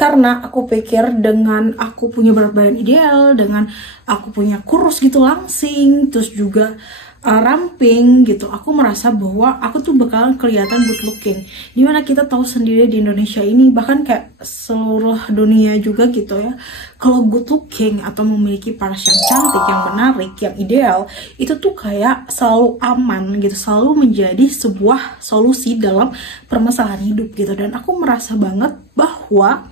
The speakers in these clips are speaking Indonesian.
Karena aku pikir dengan aku punya berat badan ideal, dengan aku punya kurus gitu langsing, terus juga ramping gitu, aku merasa bahwa aku tuh bakalan kelihatan good looking. Dimana kita tahu sendiri di Indonesia ini, bahkan kayak seluruh dunia juga gitu ya, kalau good looking atau memiliki paras yang cantik, yang menarik, yang ideal, itu tuh kayak selalu aman gitu, selalu menjadi sebuah solusi dalam permasalahan hidup gitu. Dan aku merasa banget bahwa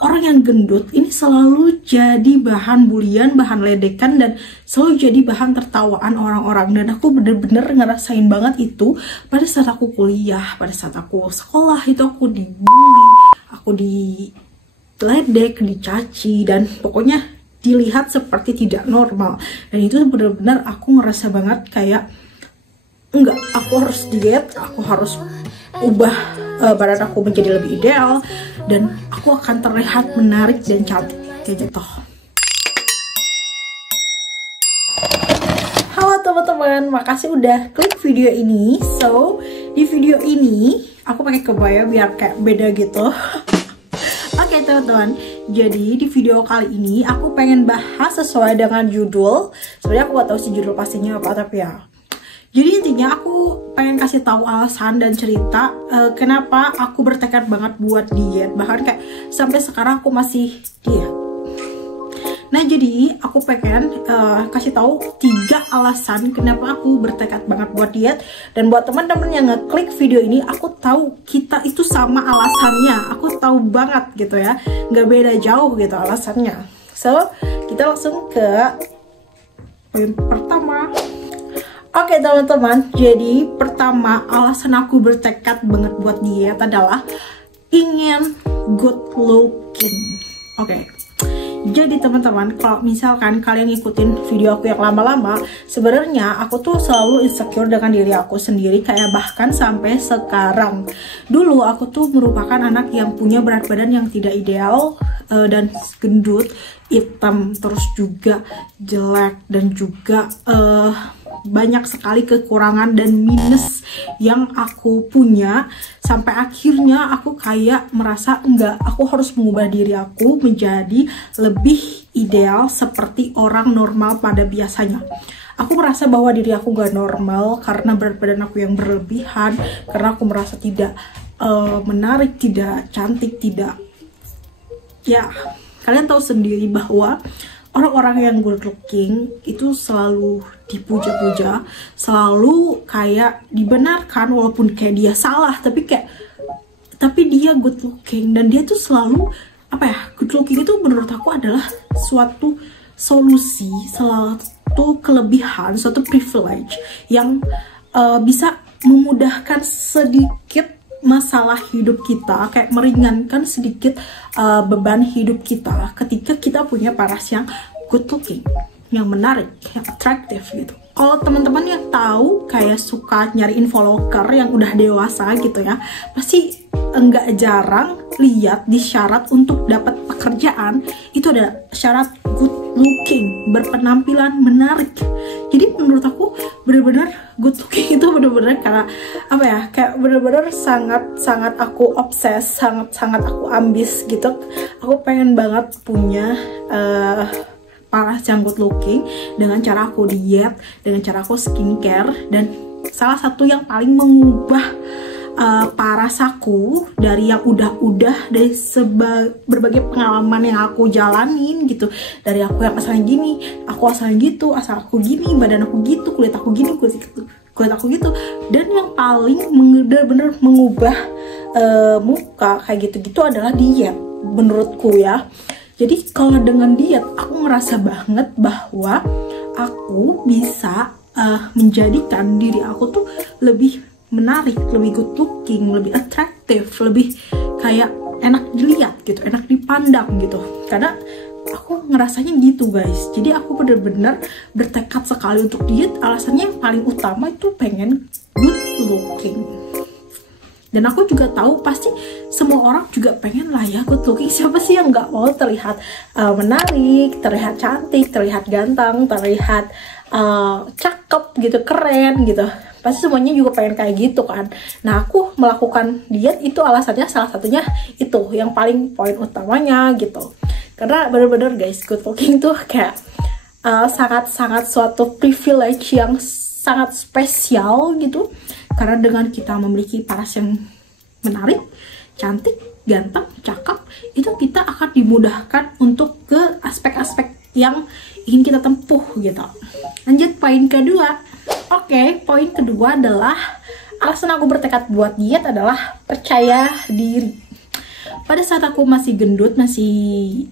orang yang gendut ini selalu jadi bahan bulian, bahan ledekan, dan selalu jadi bahan tertawaan orang-orang. Dan aku bener-bener ngerasain banget itu pada saat aku kuliah, pada saat aku sekolah itu aku dibully, aku diledek, dicaci, dan pokoknya dilihat seperti tidak normal. Dan itu bener-bener aku ngerasa banget kayak enggak, aku harus diet, aku harus ubah badan aku menjadi lebih ideal, dan aku akan terlihat menarik dan cantik kayak gitu. Halo teman-teman, makasih udah klik video ini. So, di video ini aku pakai kebaya biar kayak beda gitu. Oke teman-teman, jadi di video kali ini aku pengen bahas sesuai dengan judul. Sebenarnya aku gak tahu sih judul pastinya apa, tapi ya. Jadi intinya aku pengen kasih tahu alasan dan cerita kenapa aku bertekad banget buat diet. Bahkan kayak sampai sekarang aku masih diet. Nah jadi aku pengen kasih tahu 3 alasan kenapa aku bertekad banget buat diet. Dan buat teman-teman yang ngeklik video ini, aku tahu kita itu sama alasannya. Aku tahu banget gitu ya, nggak beda jauh gitu alasannya. So kita langsung ke poin pertama. Oke teman-teman, jadi pertama alasan aku bertekad banget buat diet adalah ingin good looking. Oke, jadi teman-teman, kalau misalkan kalian ngikutin video aku yang lama-lama, sebenarnya aku tuh selalu insecure dengan diri aku sendiri, kayak bahkan sampai sekarang. Dulu aku tuh merupakan anak yang punya berat badan yang tidak ideal, dan gendut, hitam, terus juga jelek, dan juga banyak sekali kekurangan dan minus yang aku punya. Sampai akhirnya aku kayak merasa enggak, aku harus mengubah diri aku menjadi lebih ideal seperti orang normal pada biasanya. Aku merasa bahwa diri aku gak normal karena berat badan aku yang berlebihan, karena aku merasa tidak menarik, tidak cantik, tidak, ya kalian tahu sendiri bahwa orang-orang yang good looking itu selalu dipuja-puja, selalu kayak dibenarkan walaupun kayak dia salah, tapi dia good looking. Dan dia tuh selalu apa ya, good looking itu menurut aku adalah suatu solusi, suatu kelebihan, suatu privilege yang bisa memudahkan sedikit masalah hidup kita, kayak meringankan sedikit beban hidup kita ketika kita punya paras yang good looking, yang menarik, yang atraktif gitu. Kalau teman-teman yang tahu kayak suka nyari influencer yang udah dewasa gitu ya, pasti enggak jarang lihat di syarat untuk dapat pekerjaan itu ada syarat good looking, berpenampilan menarik. Jadi menurut aku bener-bener good looking itu bener-bener karena apa ya, kayak bener-bener sangat aku obses, sangat aku ambis gitu. Aku pengen banget punya paras yang good looking dengan cara aku diet, dengan cara aku skincare. Dan salah satu yang paling mengubah paras aku dari yang udah dari berbagai pengalaman yang aku jalanin gitu, dari aku yang asalnya gini, aku asalnya gitu, asal aku gini, badan aku gitu, kulit aku gini, kulit aku gitu. Dan yang paling bener-bener mengubah muka kayak gitu-gitu adalah diet menurutku ya. Jadi kalau dengan diet aku ngerasa banget bahwa aku bisa menjadikan diri aku tuh lebih menarik, lebih good looking, lebih atraktif, lebih kayak enak dilihat gitu, enak dipandang gitu. Karena aku ngerasanya gitu guys. Jadi aku bener-bener bertekad sekali untuk diet. Alasannya yang paling utama itu pengen good looking. Dan aku juga tahu pasti semua orang juga pengen lah ya good looking. Siapa sih yang nggak mau terlihat menarik, terlihat cantik, terlihat ganteng, terlihat cakep gitu, keren gitu. pasti semuanya juga pengen kayak gitu kan. Nah aku melakukan diet itu alasannya salah satunya itu yang paling poin utamanya gitu. Karena bener-bener guys, good looking tuh kayak sangat-sangat suatu privilege yang sangat spesial gitu. Karena dengan kita memiliki paras yang menarik, cantik, ganteng, cakep, itu kita akan dimudahkan untuk ke aspek-aspek yang ingin kita tempuh gitu. Lanjut poin kedua. Oke, poin kedua adalah alasan aku bertekad buat diet adalah percaya diri. Pada saat aku masih gendut, masih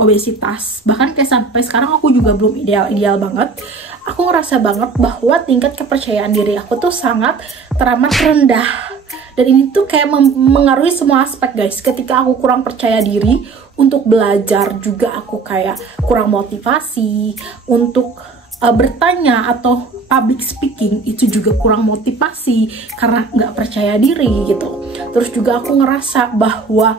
obesitas, bahkan kayak sampai sekarang aku juga belum ideal banget. Aku ngerasa banget bahwa tingkat kepercayaan diri aku tuh sangat teramat rendah. Dan ini tuh kayak mengaruhi semua aspek guys. Ketika aku kurang percaya diri untuk belajar, juga aku kayak kurang motivasi untuk bertanya atau public speaking, itu juga kurang motivasi karena nggak percaya diri gitu. Terus juga aku ngerasa bahwa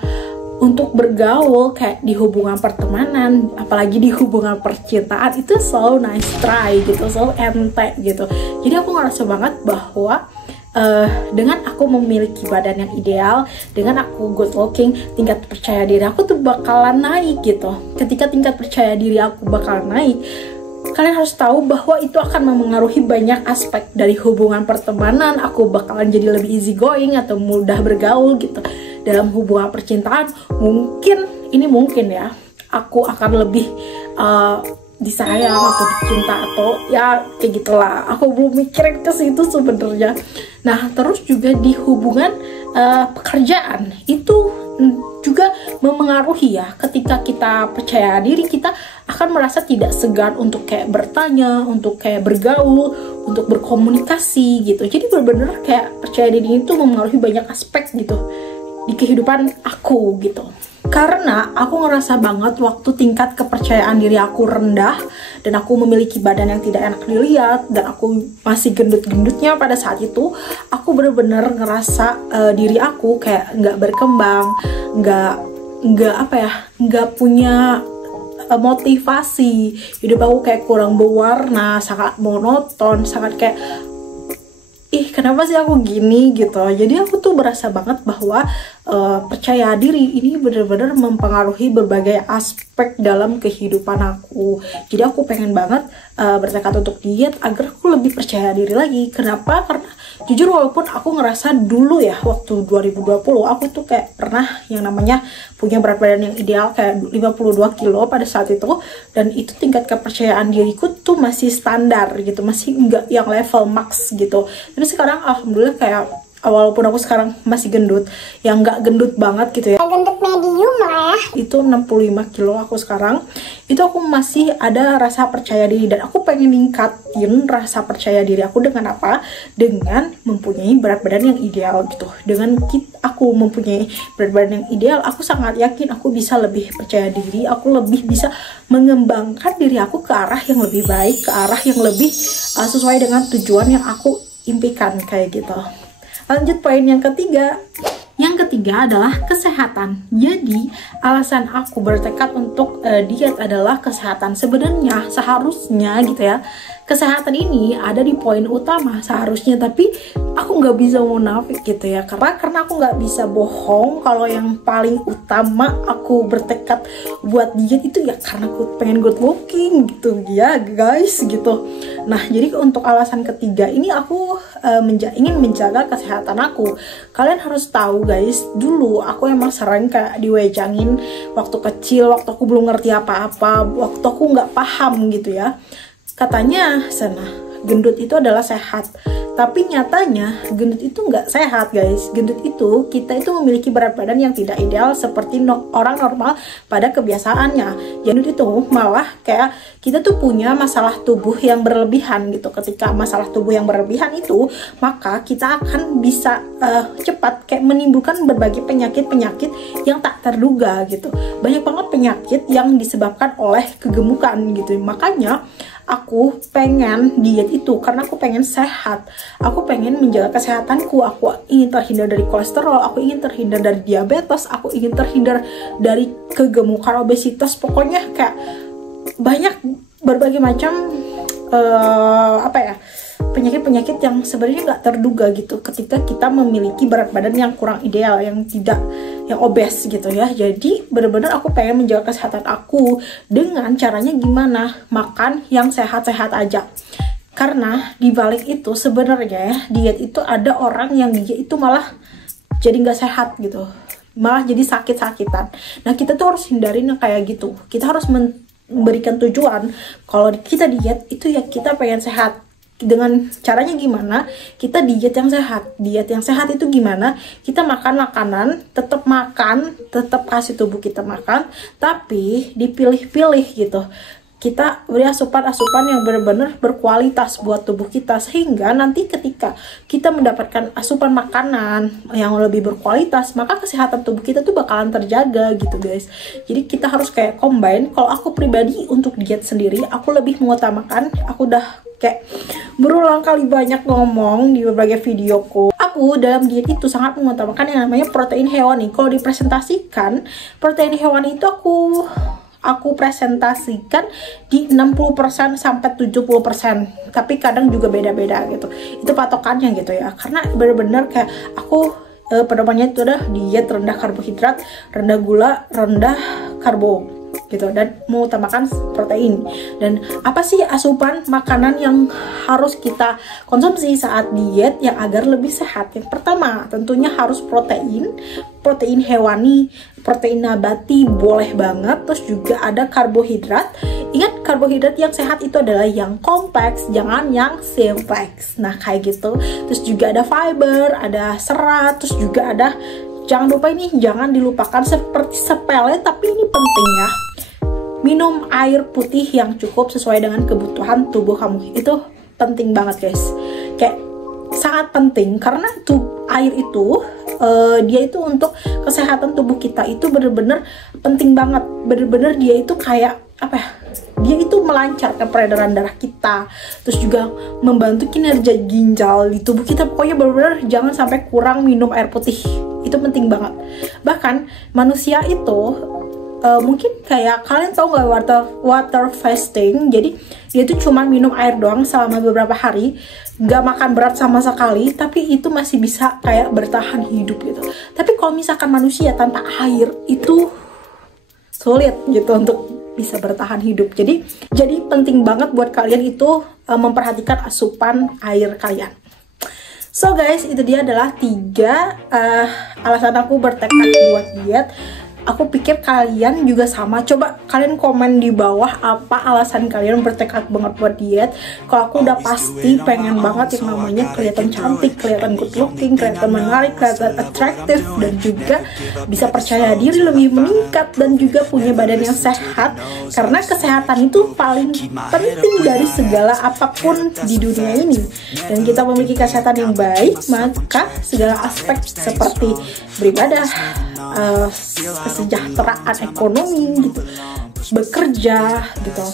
untuk bergaul kayak di hubungan pertemanan, apalagi di hubungan percintaan, itu selalu nice try gitu, selalu ente gitu. Jadi aku ngerasa banget bahwa dengan aku memiliki badan yang ideal, dengan aku good looking, tingkat percaya diri aku tuh bakalan naik gitu. Ketika tingkat percaya diri aku bakalan naik, kalian harus tahu bahwa itu akan memengaruhi banyak aspek dari hubungan pertemanan. Aku bakalan jadi lebih easy going atau mudah bergaul gitu. Dalam hubungan percintaan, mungkin ya, aku akan lebih disayang atau dicinta atau ya kayak gitulah. Aku belum mikirin ke situ sebenarnya. Nah, terus juga di hubungan pekerjaan itu juga memengaruhi ya. Ketika kita percaya diri, kita akan merasa tidak segan untuk kayak bertanya, untuk kayak bergaul, untuk berkomunikasi gitu. Jadi benar-benar kayak percaya diri itu memengaruhi banyak aspek gitu di kehidupan aku gitu. Karena aku ngerasa banget waktu tingkat kepercayaan diri aku rendah dan aku memiliki badan yang tidak enak dilihat dan aku masih gendut-gendutnya pada saat itu, aku bener-bener ngerasa diri aku kayak nggak berkembang, nggak punya motivasi. Hidup aku kayak kurang berwarna, sangat monoton, sangat kayak kenapa sih aku gini gitu. Jadi aku tuh berasa banget bahwa percaya diri ini benar-benar mempengaruhi berbagai aspek dalam kehidupan aku. Jadi aku pengen banget bertekad untuk diet agar aku lebih percaya diri lagi. Kenapa? Karena jujur walaupun aku ngerasa dulu ya waktu 2020 aku tuh kayak pernah yang namanya punya berat badan yang ideal kayak 52 kilo pada saat itu, dan itu tingkat kepercayaan diriku tuh masih standar gitu, masih enggak yang level max gitu. Tapi sekarang alhamdulillah kayak walaupun aku sekarang masih gendut, yang nggak gendut banget gitu ya, gendut medium lah ya, itu 65 kilo aku sekarang, itu aku masih ada rasa percaya diri. Dan aku pengen ningkatin rasa percaya diri aku dengan apa? Dengan mempunyai berat badan yang ideal gitu. Dengan aku mempunyai berat badan yang ideal, aku sangat yakin aku bisa lebih percaya diri, aku lebih bisa mengembangkan diri aku ke arah yang lebih baik, ke arah yang lebih sesuai dengan tujuan yang aku impikan kayak gitu. Lanjut poin yang ketiga. Yang ketiga adalah kesehatan. Jadi alasan aku bertekad untuk diet adalah kesehatan. Sebenarnya seharusnya gitu ya, kesehatan ini ada di poin utama seharusnya, tapi aku nggak bisa munafik gitu ya, karena aku nggak bisa bohong kalau yang paling utama aku bertekad buat diet itu ya karena aku pengen good looking gitu ya guys gitu. Nah jadi untuk alasan ketiga ini aku ingin menjaga kesehatan aku. Kalian harus tahu guys, dulu aku emang sering kayak diwejangin waktu kecil, waktu aku belum ngerti apa-apa, waktu aku nggak paham gitu ya. Katanya gendut itu adalah sehat, tapi nyatanya gendut itu nggak sehat guys. Gendut itu kita itu memiliki berat badan yang tidak ideal seperti orang normal pada kebiasaannya. Gendut itu malah kayak kita tuh punya masalah tubuh yang berlebihan gitu. Ketika masalah tubuh yang berlebihan itu, maka kita akan bisa cepat kayak menimbulkan berbagai penyakit-penyakit yang tak terduga gitu. Banyak banget penyakit yang disebabkan oleh kegemukan gitu. Makanya aku pengen diet itu karena aku pengen sehat. Aku pengen menjaga kesehatanku. Aku ingin terhindar dari kolesterol, aku ingin terhindar dari diabetes, aku ingin terhindar dari kegemukan, obesitas. Pokoknya kayak banyak berbagai macam penyakit-penyakit yang sebenarnya nggak terduga gitu ketika kita memiliki berat badan yang kurang ideal, yang obes gitu ya. Jadi bener-bener aku pengen menjaga kesehatan aku dengan caranya gimana, makan yang sehat-sehat aja. Karena dibalik itu sebenarnya ya, diet itu ada orang yang diet itu malah jadi nggak sehat gitu, malah jadi sakit-sakitan. Nah kita tuh harus hindarin yang kayak gitu. Kita harus memberikan tujuan kalau kita diet itu ya kita pengen sehat. Dengan caranya gimana? Kita diet yang sehat. Diet yang sehat itu gimana? Kita makan makanan, tetap kasih tubuh kita makan, tapi dipilih-pilih gitu. Kita beri asupan-asupan yang benar-benar berkualitas buat tubuh kita, sehingga nanti ketika kita mendapatkan asupan makanan yang lebih berkualitas, maka kesehatan tubuh kita tuh bakalan terjaga gitu guys. Jadi kita harus kayak combine. Kalau aku pribadi untuk diet sendiri, aku lebih mengutamakan, aku udah kayak berulang kali banyak ngomong di berbagai videoku, aku dalam diet itu sangat mengutamakan yang namanya protein hewani. Kalau dipresentasikan, protein hewani itu aku presentasikan di 60% sampai 70%, tapi kadang juga beda-beda gitu. Itu patokannya gitu ya, karena bener-bener kayak aku pedomannya itu udah diet rendah karbohidrat, rendah gula, rendah karbo gitu, dan mengutamakan protein. Dan apa sih asupan makanan yang harus kita konsumsi saat diet yang agar lebih sehat? Yang pertama tentunya harus protein hewani, protein nabati boleh banget, terus juga ada karbohidrat. Ingat, karbohidrat yang sehat itu adalah yang kompleks, jangan yang simplex. Nah kayak gitu. Terus juga ada fiber, ada serat, terus juga ada, jangan lupa ini, jangan dilupakan, seperti sepele tapi ini penting ya, minum air putih yang cukup sesuai dengan kebutuhan tubuh kamu. Itu penting banget guys, kayak sangat penting, karena air itu dia itu untuk kesehatan tubuh kita itu bener-bener penting banget. Bener-bener dia itu kayak apa ya, dia itu melancarkan peredaran darah kita, terus juga membantu kinerja ginjal di tubuh kita. Pokoknya bener-bener jangan sampai kurang minum air putih, itu penting banget. Bahkan manusia itu mungkin kayak kalian tahu nggak water fasting. Jadi dia itu cuma minum air doang selama beberapa hari, nggak makan berat sama sekali, tapi itu masih bisa kayak bertahan hidup gitu. Tapi kalau misalkan manusia tanpa air itu sulit gitu untuk bisa bertahan hidup. Jadi penting banget buat kalian itu memperhatikan asupan air kalian. So guys, itu dia adalah 3 alasan aku bertekad buat diet. Aku pikir kalian juga sama. Coba kalian komen di bawah apa alasan kalian bertekad banget buat diet. Kalau aku udah pasti pengen banget yang namanya kelihatan cantik, kelihatan good looking, kelihatan menarik, kelihatan atraktif, dan juga bisa percaya diri lebih meningkat, dan juga punya badan yang sehat. Karena kesehatan itu paling penting dari segala apapun di dunia ini. Dan kita memiliki kesehatan yang baik, maka segala aspek seperti beribadah, kesejahteraan ekonomi gitu, bekerja gitu,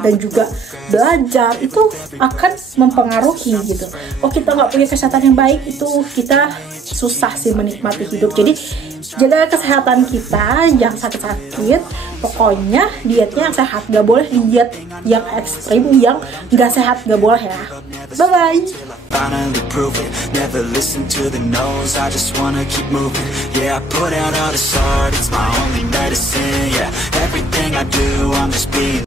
dan juga belajar itu akan mempengaruhi gitu. Oh, kita nggak punya kesehatan yang baik, itu kita susah sih menikmati hidup. Jadi jaga kesehatan kita, jangan sakit-sakit. Pokoknya dietnya yang sehat, nggak boleh diet yang ekstrim, yang nggak sehat nggak boleh ya. Bye bye. Finally prove it, never listen to the no's, I just wanna keep moving. Yeah, I put out all this art, it's my only medicine. Yeah, everything I do, I'm just being